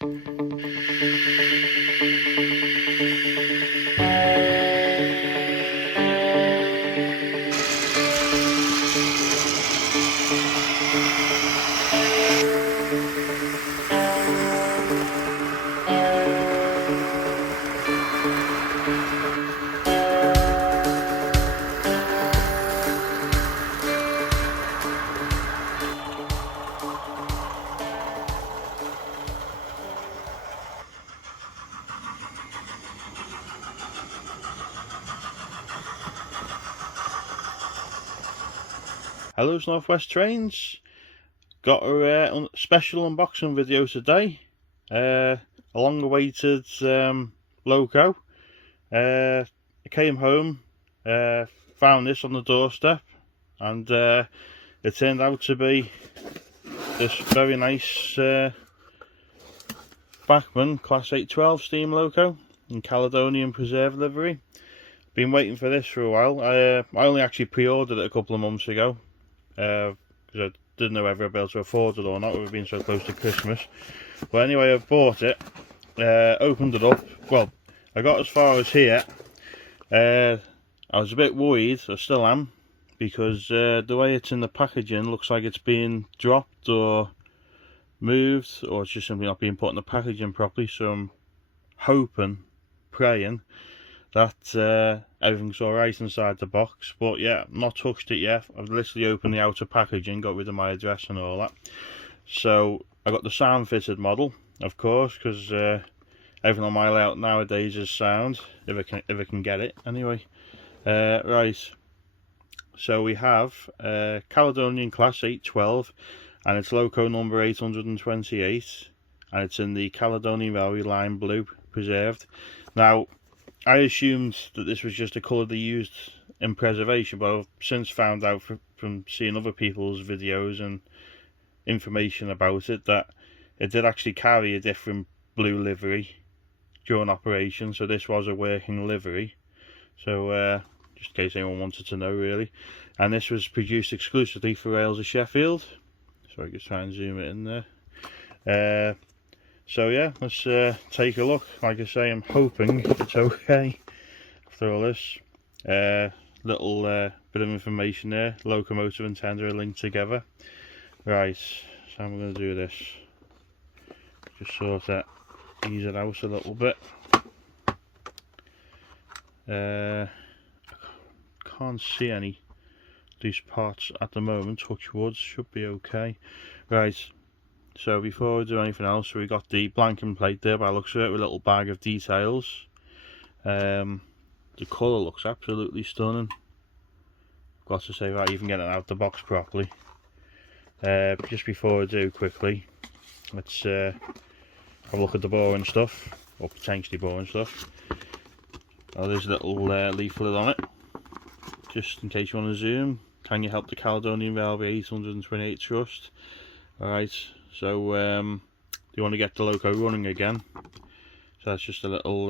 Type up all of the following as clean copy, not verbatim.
Hello Northwest Trains, got a special unboxing video today, a long awaited loco. I came home, found this on the doorstep, and it turned out to be this very nice Bachmann Class 812 steam loco in Caledonian preserve livery. Been waiting for this for a while. I only actually pre-ordered it a couple of months ago, because I didn't know whether I'd be able to afford it or not. We've been so close to Christmas. But anyway, I bought it, opened it up. Well, I got as far as here. I was a bit worried, I still am, because the way it's in the packaging looks like it's being dropped or moved, or it's just simply not being put in the packaging properly. So I'm hoping, praying that everything's alright inside the box. But yeah, not touched it yet. I've literally opened the outer packaging, got rid of my address and all that. So I got the sound fitted model, of course, because everything on my layout nowadays is sound, if I can get it anyway. Right, so we have Caledonian Class 812, and it's loco number 828, and it's in the Caledonian Railway Line Blue preserved. Now, I assumed that this was just a colour they used in preservation, but I've since found out from seeing other people's videos and information about it that it did actually carry a different blue livery during operation, so this was a working livery. So just in case anyone wanted to know, really. And this was produced exclusively for Rails of Sheffield. So I can try and zoom it in there. So yeah, let's take a look. Like I say, I'm hoping it's okay after all this. Little bit of information there. Locomotive and tender are linked together. Right, so I'm going to do this. Just sort of ease it out a little bit. Can't see any loose parts at the moment. Touch wood, should be okay. Right. So before we do anything else, we got the blanking plate there by the looks of it with a little bag of details. The colour looks absolutely stunning. Got to say that, even getting it out the box properly. Just before I do, quickly, let's have a look at the boring stuff, or potentially boring stuff. Oh, there's a little leaflet on it, just in case you want to zoom. Can you help the Caledonian Railway 828 Trust? Alright. So do you want to get the loco running again? So that's just a little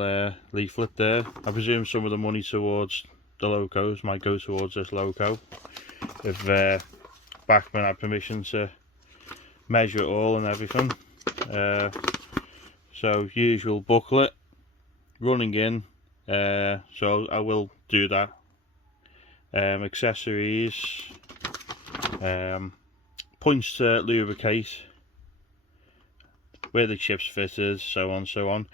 leaflet there. I presume some of the money towards the locos might go towards this loco, if Bachmann had permission to measure it all and everything. So usual booklet, running in, so I will do that. Accessories, points to lubricate, where the chips fitted, so on, so on.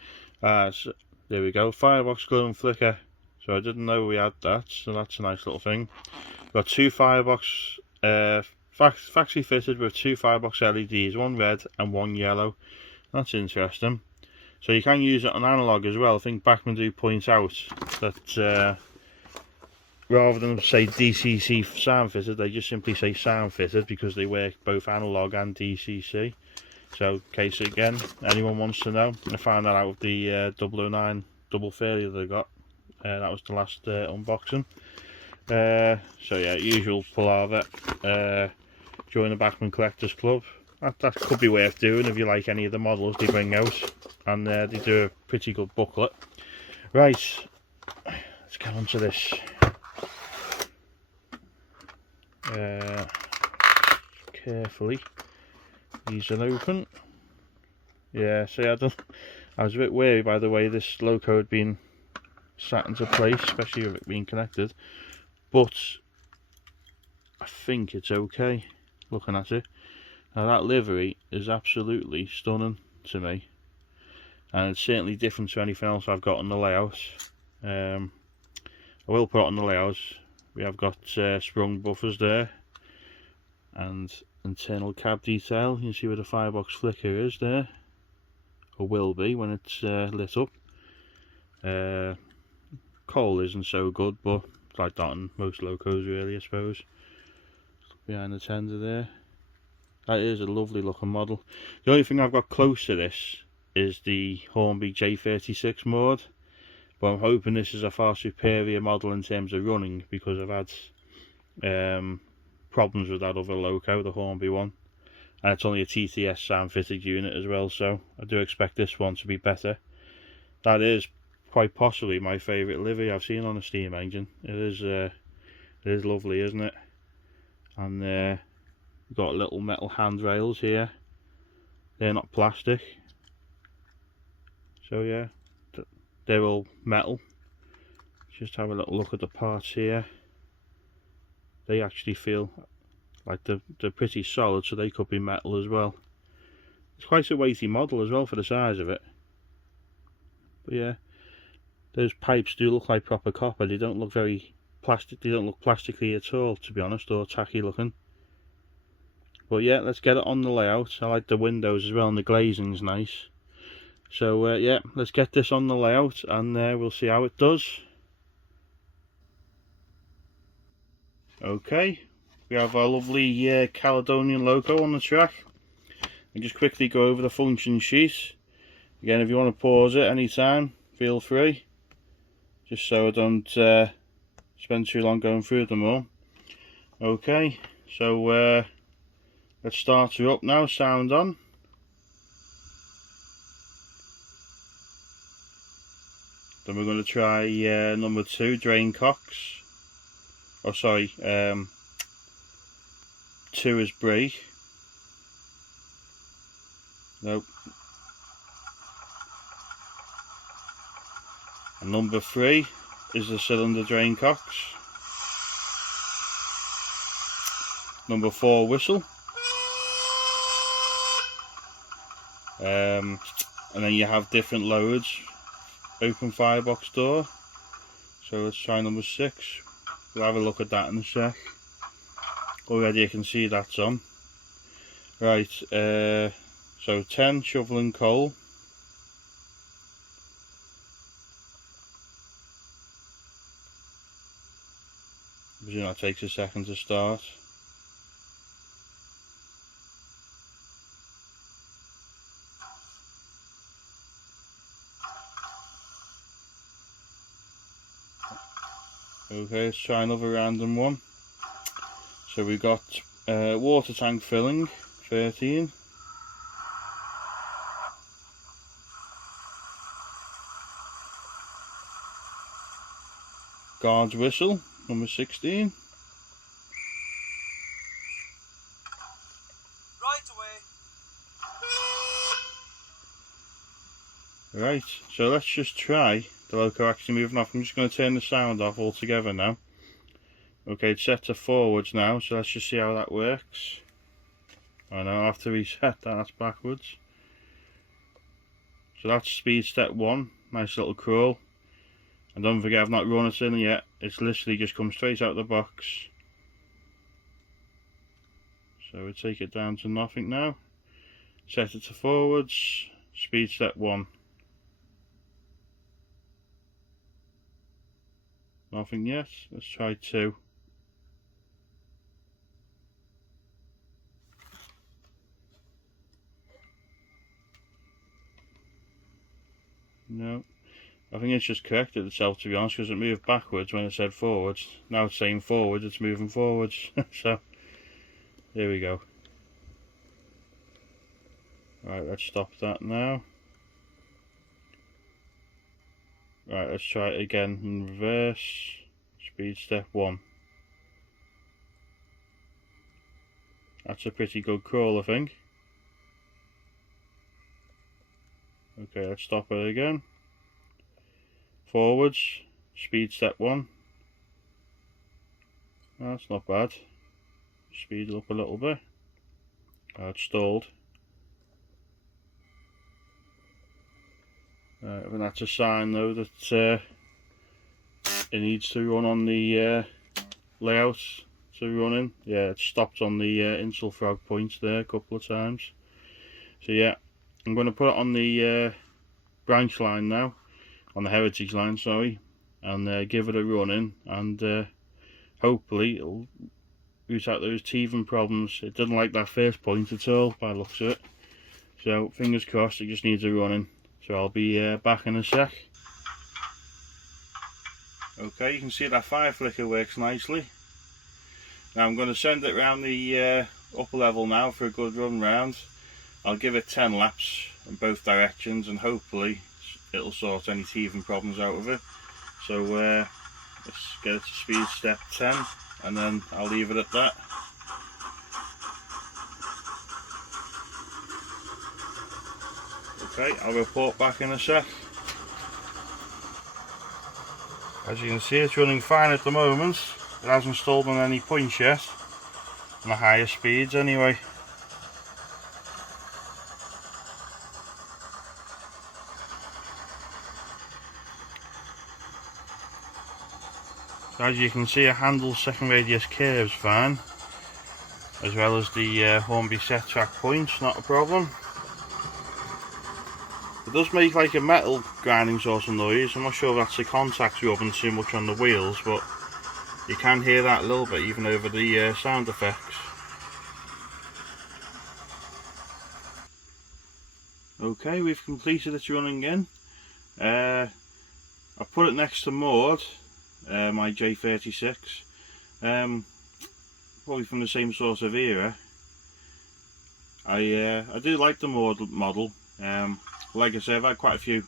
So there we go. Firebox glow and flicker. So I didn't know we had that, so that's a nice little thing. Got two firebox, factory fitted with two firebox LEDs, one red and one yellow. That's interesting. So you can use it on analog as well. I think Bachmann do point out that rather than say DCC sound fitted, they just simply say sound fitted, because they work both analog and DCC. So in case again anyone wants to know, I found that out with the 009 double failure they got. That was the last unboxing. So yeah, usual palaver. Join the Bachmann Collectors Club. That could be worth doing if you like any of the models they bring out, and they do a pretty good booklet. Right, let's get on to this. Carefully, these are open. Yeah, see, I was a bit wary by the way this loco had been sat into place, especially with it being connected, but I think it's okay looking at it. Now that livery is absolutely stunning to me, and it's certainly different to anything else I've got on the layout. I will put it on the layout. We have got sprung buffers there and internal cab detail. You can see where the firebox flicker is there, or will be when it's lit up. Coal isn't so good, but it's like that on most locos really, I suppose. Behind the tender there. That is a lovely looking model. The only thing I've got close to this is the Hornby J36 mod, but I'm hoping this is a far superior model in terms of running, because I've had problems with that other loco, the Hornby one, and it's only a TTS sound fitted unit as well, so I do expect this one to be better. That is quite possibly my favourite livery I've seen on a steam engine. It is lovely, isn't it? And we've got little metal handrails here. They're not plastic, so yeah, they're all metal. Just have a little look at the parts here. They actually feel like they're pretty solid, so they could be metal as well. It's quite a weighty model as well for the size of it. But yeah, those pipes do look like proper copper. They don't look very plastic. They don't look plasticky at all, to be honest, or tacky looking. But yeah, let's get it on the layout. I like the windows as well, and the glazing's nice. So yeah, let's get this on the layout, and we'll see how it does. Okay, we have our lovely Caledonian loco on the track. And just quickly go over the function sheet. Again, if you want to pause it anytime, feel free. Just so I don't spend too long going through them all. Okay, so let's start her up now, sound on. Then we're going to try number 2, drain cocks. Oh sorry, 2 is brake. Nope. And number 3 is the cylinder drain cocks. Number 4, whistle. And then you have different loads. Open firebox door. So let's try number 6. We'll have a look at that in a sec. Already you can see that's on. Right, so 10, shoveling coal. I presume that takes a second to start. Okay, let's try another random one. So we got water tank filling, 13. Guard's whistle, number 16. Right away. Right, so let's just try the loco actually moving off. I'm just going to turn the sound off altogether now. Okay, it's set to forwards now, so let's just see how that works. I know I'll have to reset that, that's backwards. So that's speed step 1, nice little crawl. And don't forget, I've not run it in yet, it's literally just come straight out of the box. So we take it down to nothing now. Set it to forwards, speed step 1. Nothing yet, let's try 2. No, I think it's just corrected itself, to be honest, because it moved backwards when it said forwards. Now it's saying forwards, it's moving forwards. So, there we go. Right, let's stop that now. Right, let's try it again in reverse. Speed step 1. That's a pretty good crawl, I think. Okay, let's stop it again. Forwards, speed step 1. That's not bad. Speed it up a little bit. It's stalled. I think that's a sign though that it needs to run on the layout to run in. Yeah, it stopped on the insul frog points there a couple of times. So yeah, I'm going to put it on the branch line now, on the heritage line, sorry, and give it a run in, and hopefully it'll root out those teething problems. It doesn't like that first point at all by the looks of it, so fingers crossed it just needs a run in. So I'll be back in a sec. Okay, you can see that fire flicker works nicely. Now I'm going to send it around the upper level now for a good run round. I'll give it 10 laps in both directions and hopefully it'll sort any teething problems out of it. So let's get it to speed step 10 and then I'll leave it at that. Okay, I'll report back in a sec. As you can see, it's running fine at the moment. It hasn't stalled on any points yet, on the higher speeds anyway. So as you can see, it handles second radius curves fine, as well as the Hornby set track points, not a problem. It does make like a metal grinding sort of noise. I'm not sure if that's the contacts rubbing too much on the wheels, but you can hear that a little bit even over the sound effects. Okay, we've completed its running in. I put it next to Maud, my J36, probably from the same sort of era. I do like the Maud model. Like I said, I've had quite a few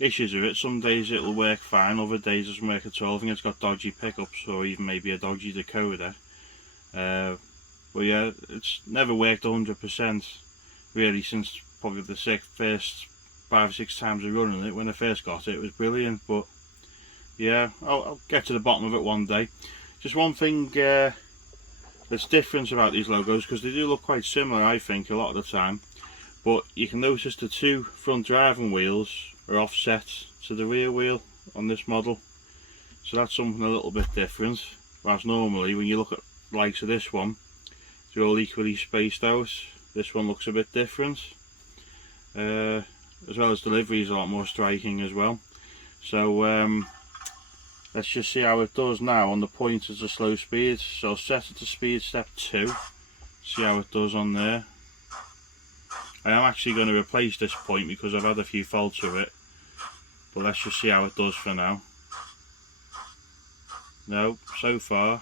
issues with it. Some days it'll work fine, other days it doesn't work at all. I think it's got dodgy pickups or even maybe a dodgy decoder. But yeah, it's never worked 100% really since probably the first 5 or 6 times of running it. When I first got it, it was brilliant, but yeah, I'll get to the bottom of it one day. Just one thing that's different about these logos, because they do look quite similar I think a lot of the time, but you can notice the 2 front driving wheels are offset to the rear wheel on this model, so that's something a little bit different. Whereas normally when you look at the likes of this one, they're all equally spaced out. This one looks a bit different, as well as the livery is a lot more striking as well. So let's just see how it does now on the point at a slow speed. So I'll set it to speed step 2, see how it does on there. I am actually going to replace this point because I've had a few faults with it, but let's just see how it does for now. No, so far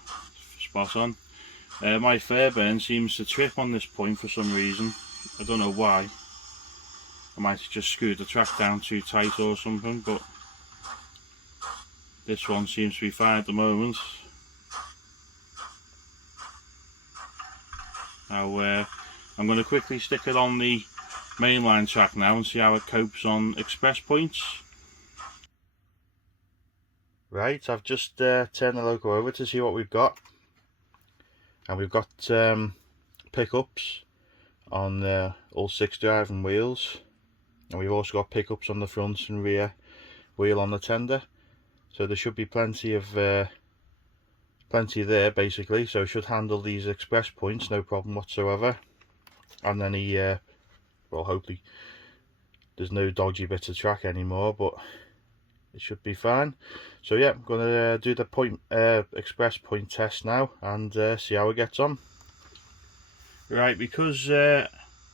spot on. My Fairbairn seems to trip on this point for some reason. I don't know why. I might have just screwed the track down too tight or something, but this one seems to be fine at the moment. Now I'm going to quickly stick it on the mainline track now and see how it copes on express points. Right, I've just turned the loco over to see what we've got, and we've got pickups on all 6 driving wheels, and we've also got pickups on the front and rear wheel on the tender, so there should be plenty there basically, so it should handle these express points no problem whatsoever. And then well, hopefully there's no dodgy bits of track anymore, but it should be fine. So yeah, I'm going to do the express point test now and see how it gets on. Right, because of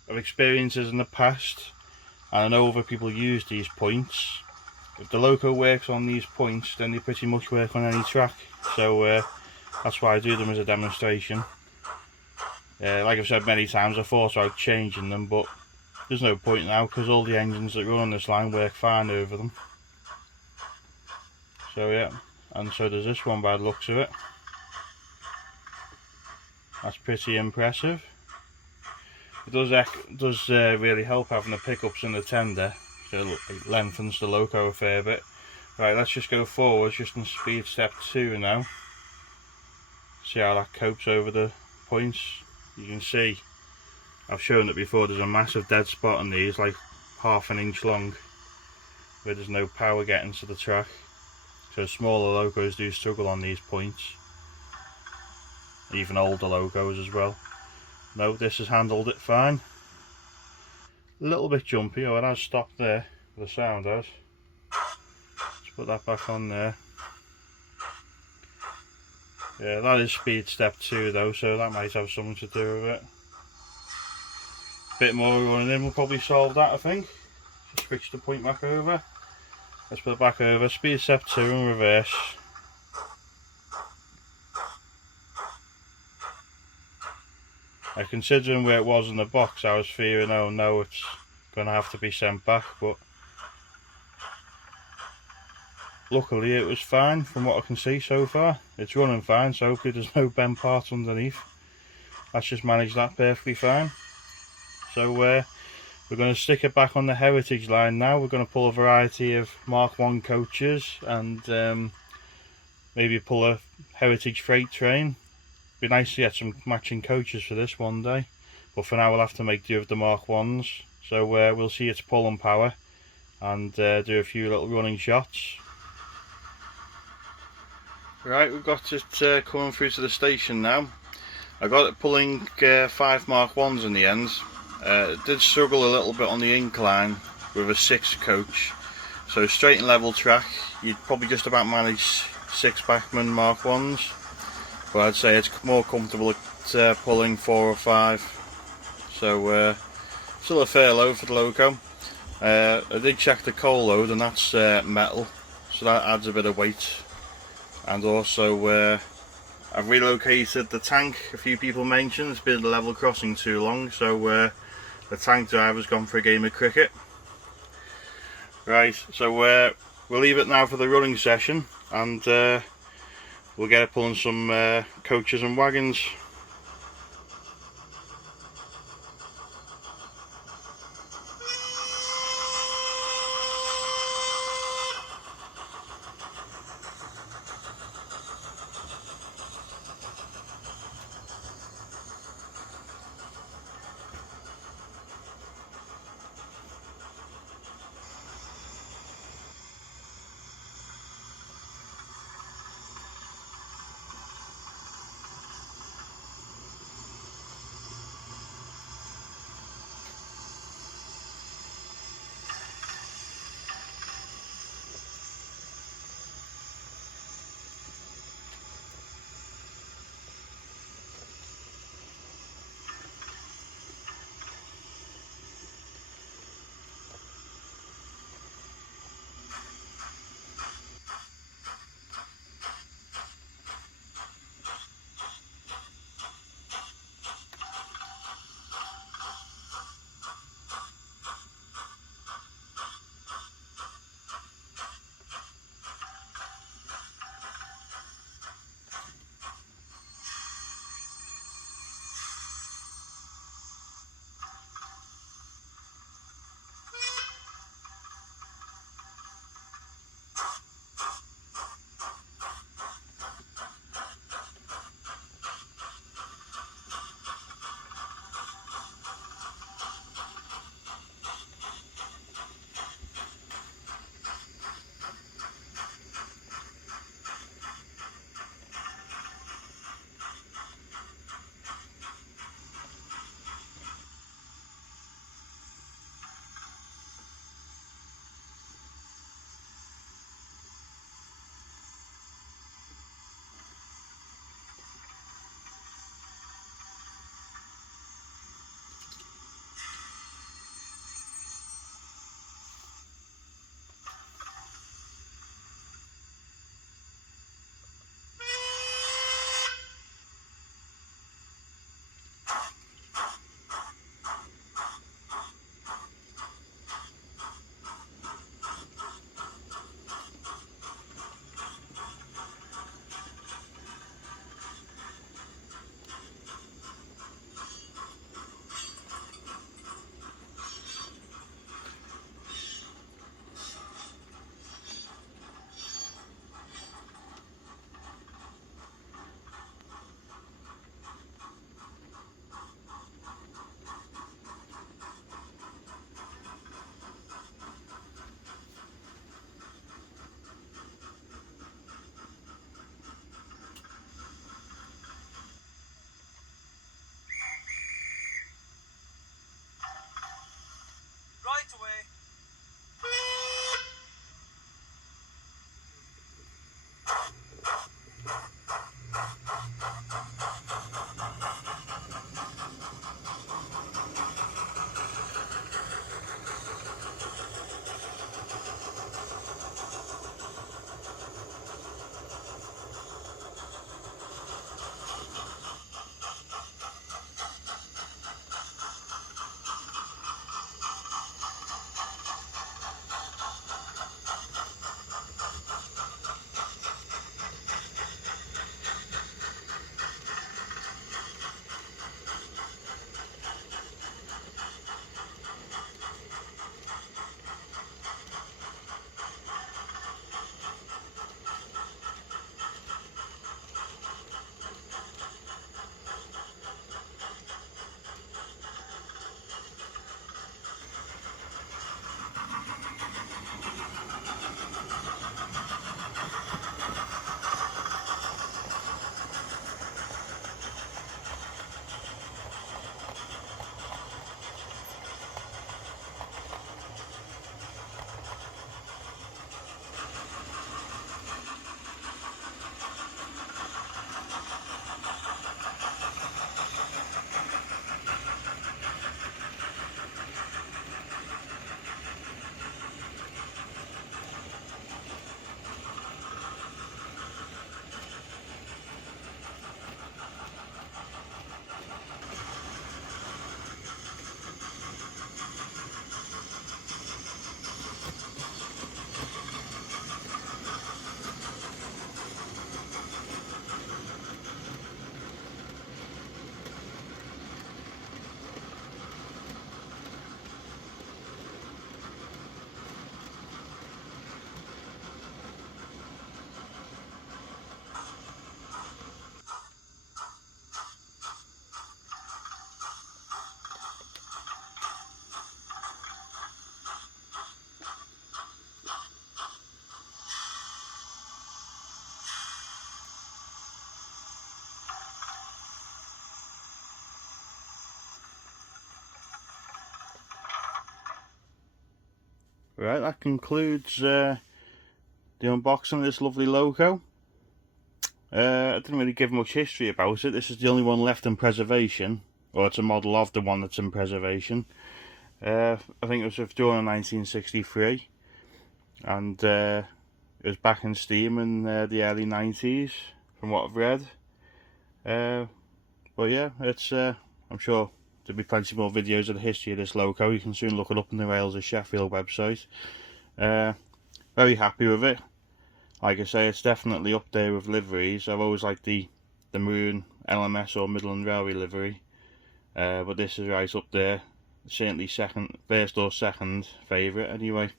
experiences in the past, and I know other people use these points, if the loco works on these points then they pretty much work on any track, so that's why I do them as a demonstration. Like I've said many times, I thought about changing them, but there's no point now because all the engines that run on this line work fine over them. So yeah, and so does this one by the looks of it. That's pretty impressive. It does really help having the pickups in the tender, so it lengthens the loco a fair bit. Right, let's just go forwards just in speed step 2 now. See how that copes over the points. You can see, I've shown it before, there's a massive dead spot on these, like half an inch long, where there's no power getting to the track. So smaller locos do struggle on these points. Even older locos as well. No, this has handled it fine. A little bit jumpy, oh it has stopped there, the sound has. Let's put that back on there. Yeah, that is speed step 2 though, so that might have something to do with it. Bit more running in will probably solve that, I think. Just switch the point back over. Let's put it back over, speed step 2 in reverse. Considering where it was in the box, I was fearing, oh no, it's going to have to be sent back, but luckily it was fine from what I can see so far. It's running fine, so hopefully there's no bent parts underneath. Let's just manage that perfectly fine. So we're going to stick it back on the heritage line now. We're going to pull a variety of Mark 1 coaches and maybe pull a heritage freight train. Be nice to get some matching coaches for this one day, but for now we'll have to make do with the Mark 1s. So we'll see its pull and power and do a few little running shots. Right, we've got it coming through to the station now. I got it pulling 5 Mark 1s in the end. It did struggle a little bit on the incline with a 6 coach. So straight and level track, you'd probably just about manage 6 Bachmann Mark 1s. But I'd say it's more comfortable at pulling 4 or 5. So still a fair load for the loco. I did check the coal load and that's metal, so that adds a bit of weight. And also I've relocated the tank. A few people mentioned it's been the level crossing too long, so the tank driver's gone for a game of cricket. Right, so we'll leave it now for the running session, and we'll get it pulling some coaches and wagons. Right, that concludes the unboxing of this lovely loco. I didn't really give much history about it. This is the only one left in preservation, or it's a model of the one that's in preservation. I think it was withdrawn in 1963, and it was back in steam in the early 90s, from what I've read. But yeah, it's I'm sure there'll be plenty more videos of the history of this loco. You can soon look it up on the Rails of Sheffield website. Very happy with it. Like I say, it's definitely up there with liveries. I've always liked the Maroon LMS or Midland Railway livery, but this is right up there. Certainly first or second favourite anyway.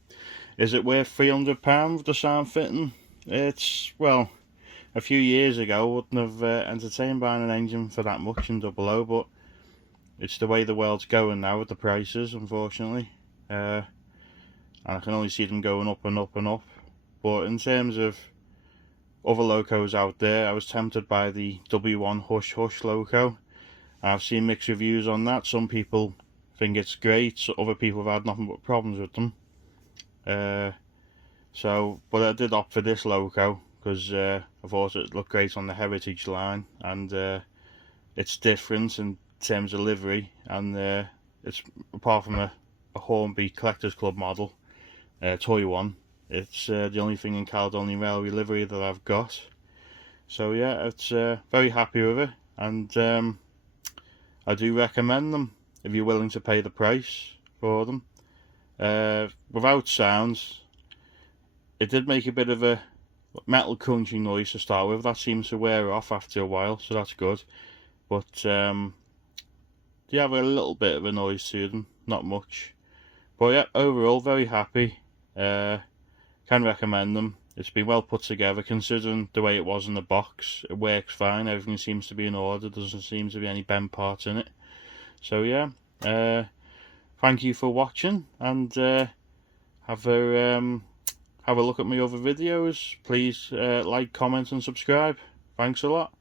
Is it worth £300 with the sound fitting? It's, well, a few years ago I wouldn't have entertained buying an engine for that much in 00, but it's the way the world's going now with the prices, unfortunately. And I can only see them going up and up and up. But in terms of other locos out there, I was tempted by the W1 Hush Hush loco. I've seen mixed reviews on that. Some people think it's great, so other people have had nothing but problems with them. But I did opt for this loco because I thought it looked great on the Heritage line, and it's different in terms of livery, and it's, apart from a Hornby Collectors Club model, toy one, it's the only thing in Caledonian Railway livery that I've got. So yeah, it's very happy with it, and I do recommend them if you're willing to pay the price for them. Without sounds, it did make a bit of a metal crunching noise to start with. That seems to wear off after a while, so that's good. But they have a little bit of a noise to them, not much. But yeah, overall very happy. Can recommend them. It's been well put together considering the way it was in the box. It works fine, everything seems to be in order, doesn't seem to be any bent parts in it. So yeah, thank you for watching, and have a look at my other videos. Please like, comment and subscribe. Thanks a lot.